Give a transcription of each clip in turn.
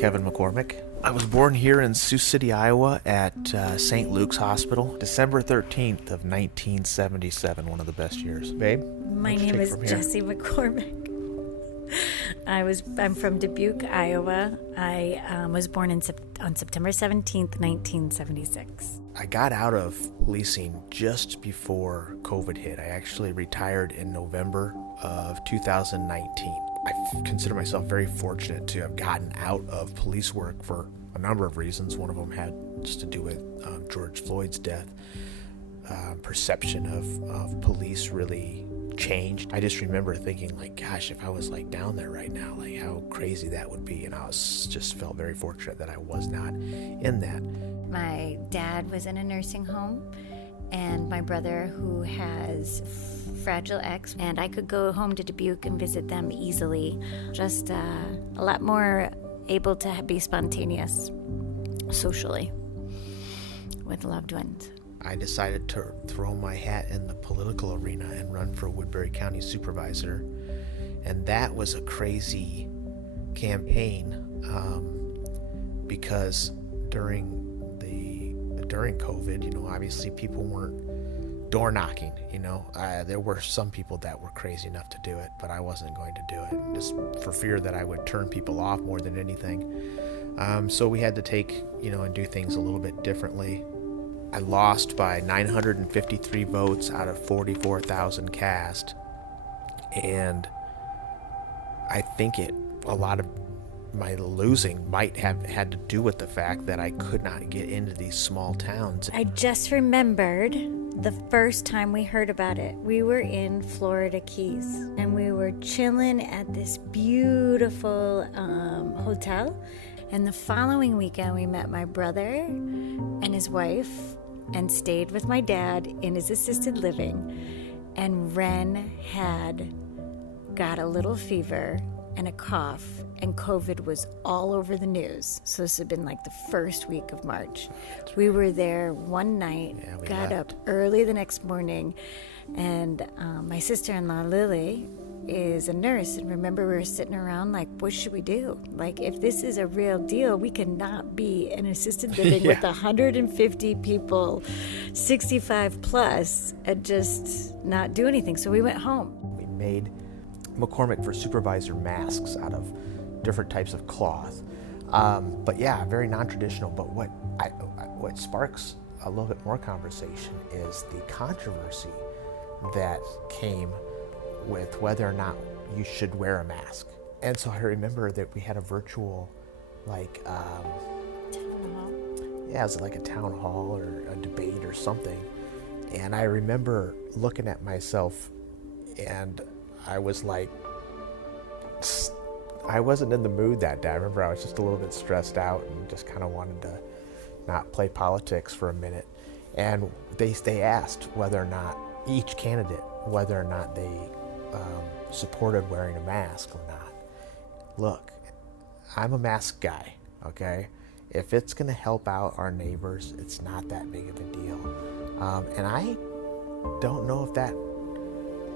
Kevin McCormick. I was born here in Sioux City, Iowa at St. Luke's Hospital, December 13th of 1977, one of the best years. Babe? My name is Jessie McCormick. I'm from Dubuque, Iowa. I was born on September 17th, 1976. I got out of policing just before COVID hit. I actually retired in November of 2019. I consider myself very fortunate to have gotten out of police work for a number of reasons. One of them had just to do with George Floyd's death. Perception of police really changed. I just remember thinking, like, gosh, if I was like down there right now, like how crazy that would be. And I just felt very fortunate that I was not in that. My dad was in a nursing home, and my brother, who has Fragile X, and I could go home to Dubuque and visit them easily. Just a lot more able to be spontaneous socially with loved ones. I decided to throw my hat in the political arena and run for Woodbury County Supervisor. And that was a crazy campaign because during COVID, obviously people weren't door knocking, there were some people that were crazy enough to do it, but I wasn't going to do it just for fear that I would turn people off more than anything. So we had to take, and do things a little bit differently. I lost by 953 votes out of 44,000 cast, and I think a lot of my losing might have had to do with the fact that I could not get into these small towns. I just remembered the first time we heard about it. We were in Florida Keys, and we were chilling at this beautiful hotel. And the following weekend, we met my brother and his wife and stayed with my dad in his assisted living. And Ren had got a little fever and a cough, and COVID was all over the news. So this had been like the first week of March. We were there one night, got up early the next morning, and my sister-in-law, Lily, is a nurse, and remember we were sitting around like, what should we do? Like, if this is a real deal, we cannot be in assisted living with 150 people, 65 plus, and just not do anything. So we went home. We made McCormick for Supervisor masks out of different types of cloth. But yeah, very non-traditional. But what sparks a little bit more conversation is the controversy that came with whether or not you should wear a mask. And so I remember that we had a virtual, town hall. Yeah, it was like a town hall or a debate or something. And I remember looking at myself, and I was like, I wasn't in the mood that day. I remember I was just a little bit stressed out and just kind of wanted to not play politics for a minute. And they asked whether or not, each candidate, whether or not they supported wearing a mask or not. Look, I'm a mask guy, okay? If it's gonna help out our neighbors, it's not that big of a deal. And I don't know if that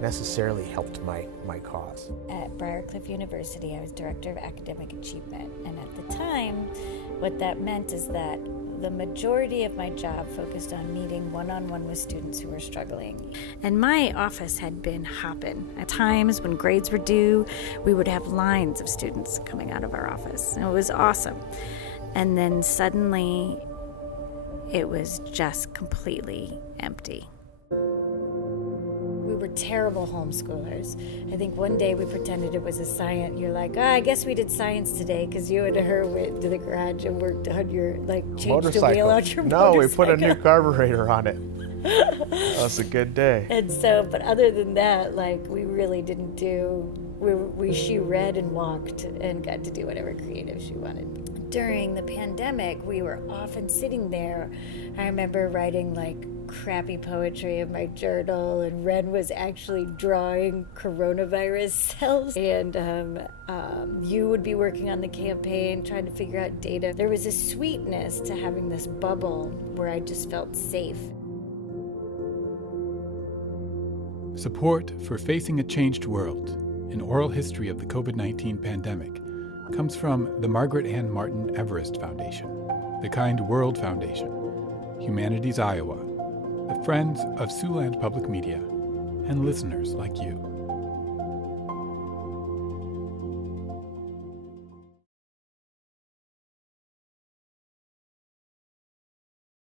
necessarily helped my cause. At Briarcliff University, I was Director of Academic Achievement, and at the time, what that meant is that the majority of my job focused on meeting one-on-one with students who were struggling. And my office had been hopping. At times when grades were due, we would have lines of students coming out of our office. And it was awesome. And then suddenly, it was just completely empty. We were terrible homeschoolers. I think one day we pretended it was a science. You're like, I guess we did science today because you and her went to the garage and worked on your, changed the wheel out your motorcycle. No, we put a new carburetor on it. That was a good day. And so, but other than that, we really didn't do, she read and walked and got to do whatever creative she wanted. During the pandemic, we were often sitting there. I remember writing crappy poetry in my journal, and Ren was actually drawing coronavirus cells, and you would be working on the campaign, trying to figure out data. There was a sweetness to having this bubble where I just felt safe. Support for Facing a Changed World, an oral history of the COVID-19 pandemic, comes from the Margaret Ann Martin Everest Foundation, the Kind World Foundation, Humanities Iowa, the Friends of Siouxland Public Media, and listeners like you.